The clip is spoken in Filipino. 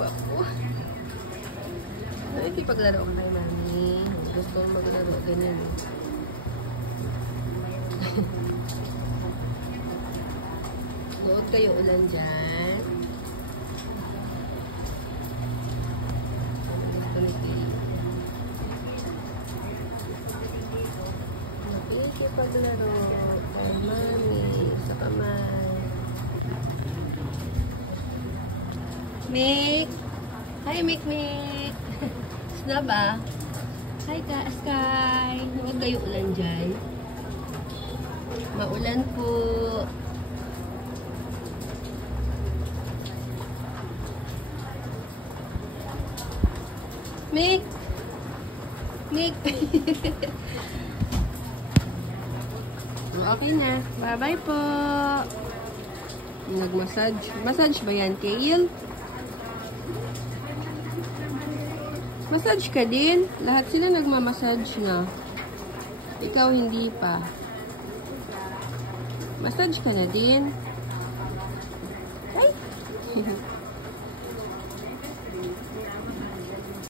Wapo. Nakikipaglaro ka kay mami. Gusto mo maglaro. Ganyan. Nood kayo ulan dyan. Gusto ni Kay. Nakikipaglaro kay mami sa kamay. Mick! Hi, Mick! Snub ah. Hi, Sky! Huwag kayo ulan dyan. Maulan po. Mick! Okay na. Bye-bye po. Nag-massage. Massage ba yan, Kale? Massage ka din? Lahat sila nagmamassage na. Ikaw hindi pa. Massage ka na din? Ay!